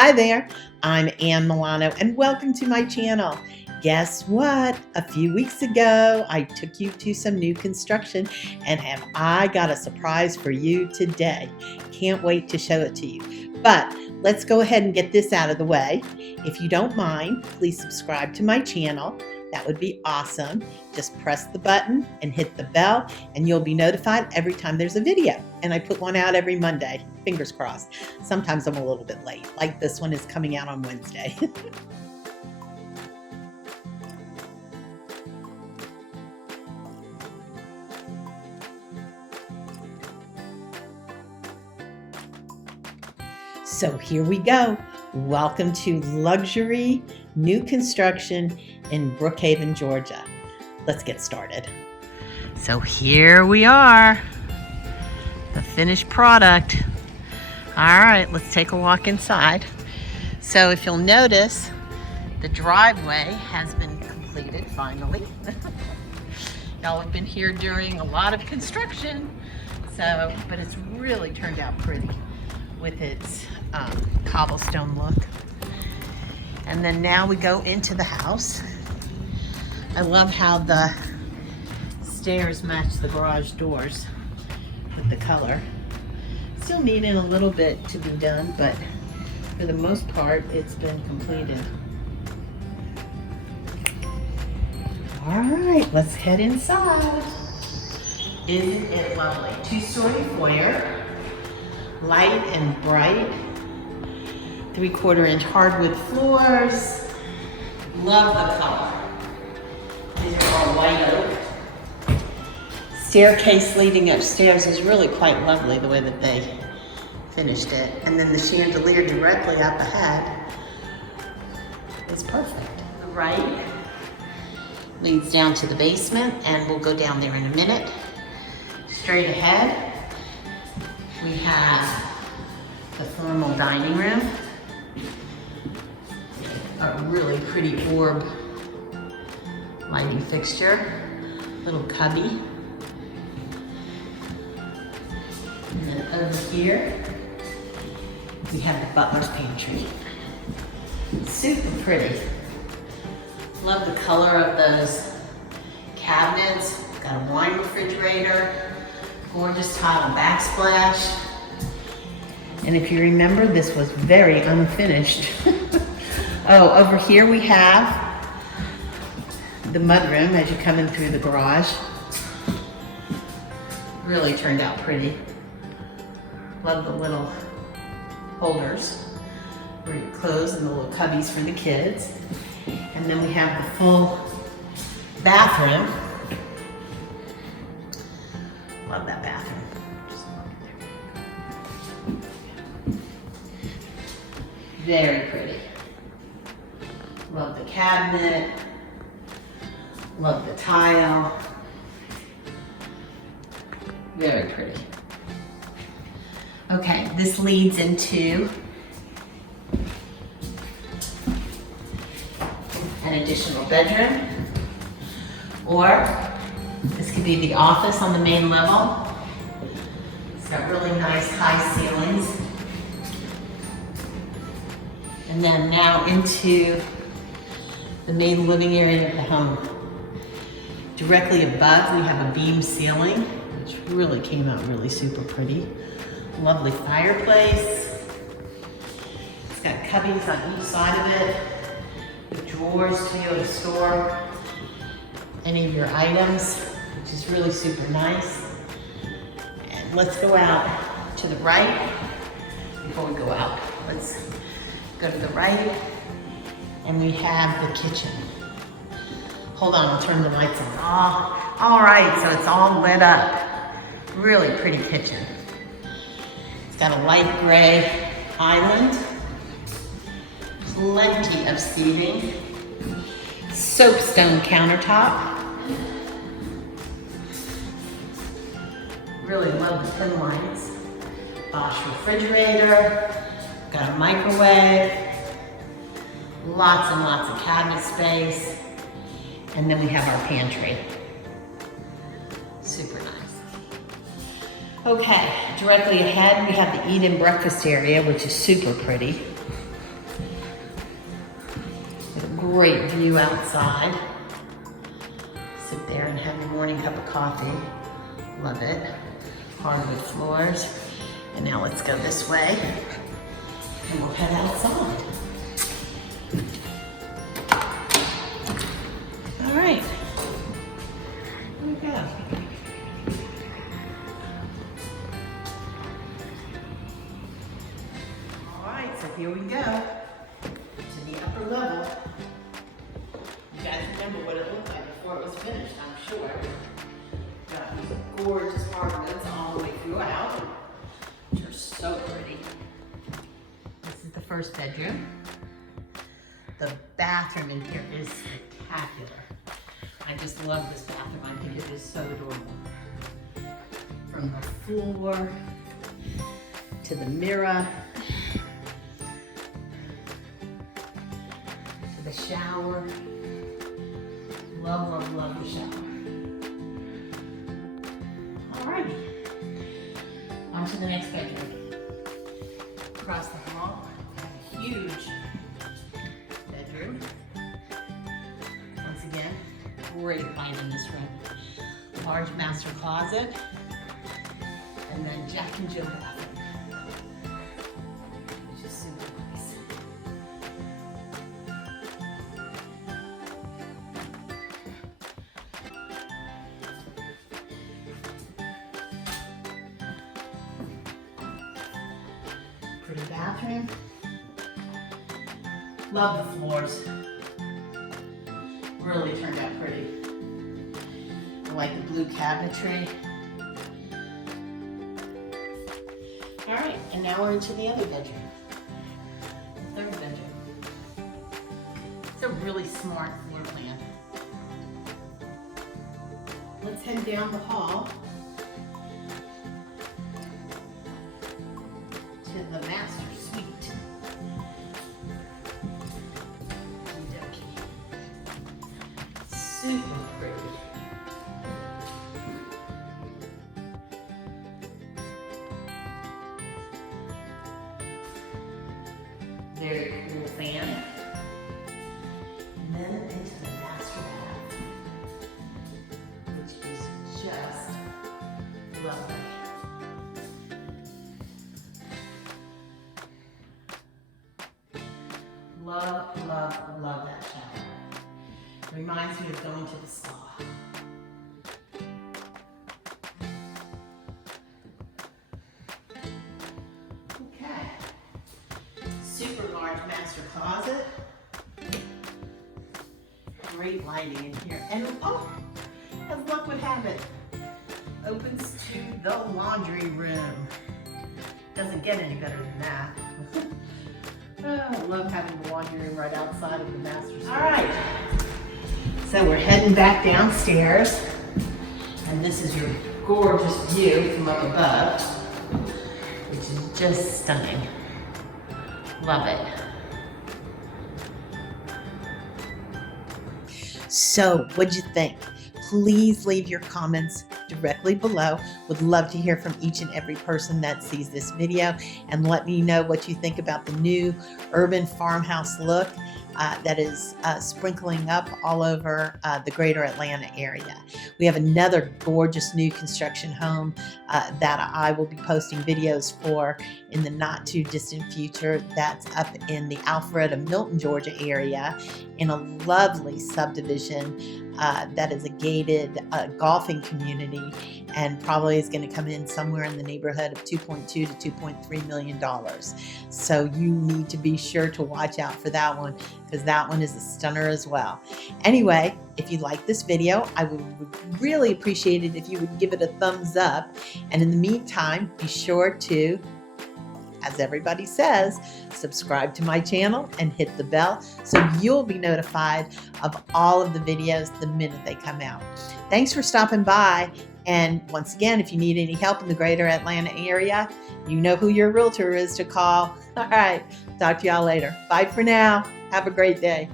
Hi there, I'm Ann Milano and welcome to my channel. Guess what? A few weeks ago, I took you to some new construction and have I got a surprise for you today. Can't wait to show it to you. But let's go ahead and get this out of the way. If you don't mind, please subscribe to my channel. That would be awesome. Just press the button and hit the bell and you'll be notified every time there's a video. And I put one out every Monday, fingers crossed. Sometimes I'm a little bit late, like this one is coming out on Wednesday. So here we go. Welcome to luxury new construction in Brookhaven, Georgia. Let's get started. So here we are, the finished product. All right, let's take a walk inside. So if you'll notice, the driveway has been completed finally. Y'all have been here during a lot of construction, but it's really turned out pretty with its cobblestone look. And then now we go into the house. I love how the stairs match the garage doors with the color. Still needing a little bit to be done, but for the most part, it's been completed. All right, let's head inside. Isn't it lovely? 2-story foyer, light and bright. 3/4-inch hardwood floors. Love the color. These are all white oak. Staircase leading upstairs is really quite lovely the way that they finished it. And then the chandelier directly up ahead is perfect. The right leads down to the basement, and we'll go down there in a minute. Straight ahead, we have the formal dining room. A really pretty orb lighting fixture, little cubby. And then over here, we have the butler's pantry. Super pretty. Love the color of those cabinets. Got a wine refrigerator, gorgeous tile backsplash. And if you remember, this was very unfinished. Oh, over here we have the mudroom as you come in through the garage. Really turned out pretty. Love the little holders for your clothes and the little cubbies for the kids. And then we have the full bathroom. Love that bathroom. Very pretty. Love the cabinet. Love the tile. Very pretty. Okay, this leads into an additional bedroom, or this could be the office on the main level. It's got really nice high ceilings. And then now into the main living area of the home. Directly above, we have a beam ceiling, which really came out really super pretty. Lovely fireplace. It's got cubbies on each side of it, with drawers to be able to store any of your items, which is really super nice. And let's go out to the right before we go out. Let's go to the right, and we have the kitchen. Hold on, I'll turn the lights on. Oh, all right, so it's all lit up. Really pretty kitchen. It's got a light gray island. Plenty of seating. Soapstone countertop. Really love the thin lines. Bosch refrigerator. Got a microwave. Lots and lots of cabinet space. And then we have our pantry. Super nice. Okay, directly ahead we have the eat-in breakfast area, which is super pretty. Great view outside. Sit there and have your morning cup of coffee. Love it. Hardwood floors. And now let's go this way and we'll head outside. All right, here we go. All right, so here we go to the upper level. You guys remember what it looked like before it was finished, I'm sure. Got these gorgeous hardwoods all the way throughout, which are so pretty. This is the first bedroom. The bathroom in here is spectacular. I just love this bathroom. I think it is so adorable. From the floor to the mirror to the shower. Love, love, love the shower. Alrighty, on to the next bedroom. Across the hall, a huge bedroom. Once again, great light in this room. Large master closet, and then Jack and Jill bathroom, which is super nice. Pretty bathroom. Love the floors. Really turned out pretty. I like the blue cabinetry. All right, and now we're into the other bedroom. The third bedroom. It's a really smart floor plan. Let's head down the hall to the master suite. Super pretty. Very cool fan. And then into the master bath, which is just lovely. Love, love, love that shower. Reminds me of going to the spa. Okay. Super large master closet. Great lighting in here. And oh, as luck would have it, opens to the laundry room. Doesn't get any better than that. Oh, I love having the laundry room right outside of the master suite. All right. So we're heading back downstairs, and this is your gorgeous view from up above, which is just stunning. Love it. So, what'd you think? Please leave your comments directly below. Would love to hear from each and every person that sees this video, and let me know what you think about the new urban farmhouse look that is sprinkling up all over the greater Atlanta area. We have another gorgeous new construction home that I will be posting videos for in the not too distant future. That's up in the Alpharetta, Milton, Georgia area in a lovely subdivision that is a gated golfing community, and probably is going to come in somewhere in the neighborhood of $2.2 to $2.3 million. So you need to be sure to watch out for that one, because that one is a stunner as well. Anyway, if you like this video, I would really appreciate it if you would give it a thumbs up. And in the meantime, be sure to, as everybody says, subscribe to my channel and hit the bell so you'll be notified of all of the videos the minute they come out. Thanks for stopping by. And once again, if you need any help in the greater Atlanta area, you know who your realtor is to call. All right, talk to y'all later. Bye for now. Have a great day.